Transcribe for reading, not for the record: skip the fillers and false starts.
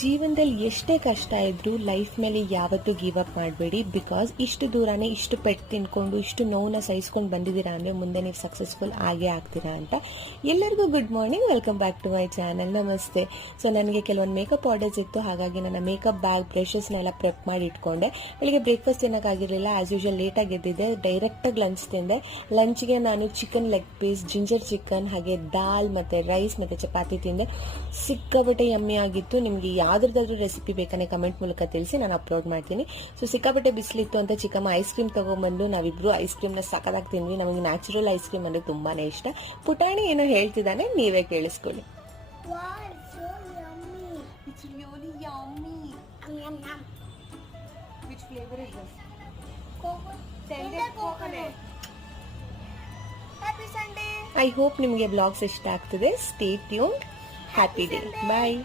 ಜೀವನದಲ್ಲಿ ಎಷ್ಟೇ ಕಷ್ಟ ಇದ್ರೂ ಲೈಫ್ ಮೇಲೆ ಯಾವತ್ತೂ ಗಿವ್ ಅಪ್ ಮಾಡಬೇಡಿ. ಬಿಕಾಸ್ ಇಷ್ಟು ದೂರನೇ ಇಷ್ಟು ಪೆಟ್ಟು ತಿನ್ಕೊಂಡು ಇಷ್ಟು ನೋವನ್ನ ಸಹಿಸ್ಕೊಂಡು ಬಂದಿದ್ದೀರಾ ಅಂದರೆ ಮುಂದೆ ನೀವು ಸಕ್ಸಸ್ಫುಲ್ ಆಗೇ ಆಗ್ತೀರಾ ಅಂತ. ಎಲ್ಲರಿಗೂ good morning, welcome back to my channel. ನಮಸ್ತೆ. ಸೊ ನನಗೆ ಕೆಲವೊಂದು ಮೇಕಪ್ ಆರ್ಡರ್ಸ್ ಇತ್ತು, ಹಾಗಾಗಿ ನನ್ನ ಮೇಕಪ್ ಬ್ಯಾಗ್ ಬ್ರಷಸ್ನೆಲ್ಲ ಪ್ರೆಪ್ ಮಾಡಿ ಇಟ್ಕೊಂಡೆ. ಬೆಳಿಗ್ಗೆ ಬ್ರೇಕ್ಫಾಸ್ಟ್ ತಿನ್ನೋಕ್ಕಾಗಿರಲಿಲ್ಲ, ಆಸ್ ಯೂಶುವಲ್ ಲೇಟಾಗಿ ಎದ್ದಿದ್ದೆ. ಡೈರೆಕ್ಟಾಗಿ ಲಂಚ್ ತಿಂದೆ. ಲಂಚ್ಗೆ ನಾನು chicken leg piece, ginger chicken, ಹಾಗೆ ದಾಲ್ ಮತ್ತು ರೈಸ್ ಮತ್ತು ಚಪಾತಿ ತಿಂದೆ. ಸಿಕ್ಕಾಪಟ್ಟೆ ಯಮ್ಮಿ ಆಗಿತ್ತು. ನಿಮಗೆ ಯಾವ್ದಾದ್ರು ರೆಸಿಪಿ ಬೇಕಂದ್ರೆ ಕಮೆಂಟ್ ಮೂಲಕ ತಿಳಿಸಿ, ನಾನು ಅಪ್ಲೋಡ್ ಮಾಡ್ತೀನಿ. ಸೊ ಸಿಕ್ಕಾಪಟ್ಟೆ ಬಿಸಿಲಿತ್ತು ಅಂತ ಚಿಕ್ಕಮ್ಮ ಐಸ್ ಕ್ರೀಮ್ ತಗೊಂಡ್ಬಂದು ನಾವಿಬ್ರು ಐಸ್ ಕ್ರೀಮ್ನ ಸಕ್ಕದಾಗಿ ತಿಂದ್ವಿ. ನಮಗೆ ನ್ಯಾಚುರಲ್ ಐಸ್ ಕ್ರೀಮ್ ಅಂದರೆ ತುಂಬಾನೇ ಇಷ್ಟ. ಪುಟಾಣಿ ಏನೋ ಹೇಳ್ತಿದ್ದಾನೆ, ನೀವೇ ಕೇಳಿಸ್ಕೊಳ್ಳಿ. ಐ ಹೋಪ್ ನಿಮಗೆ ಬ್ಲಾಗ್ಸ್ ಇಷ್ಟ ಆಗ್ತದೆ. Stay tuned. Happy day. ಬಾಯ್.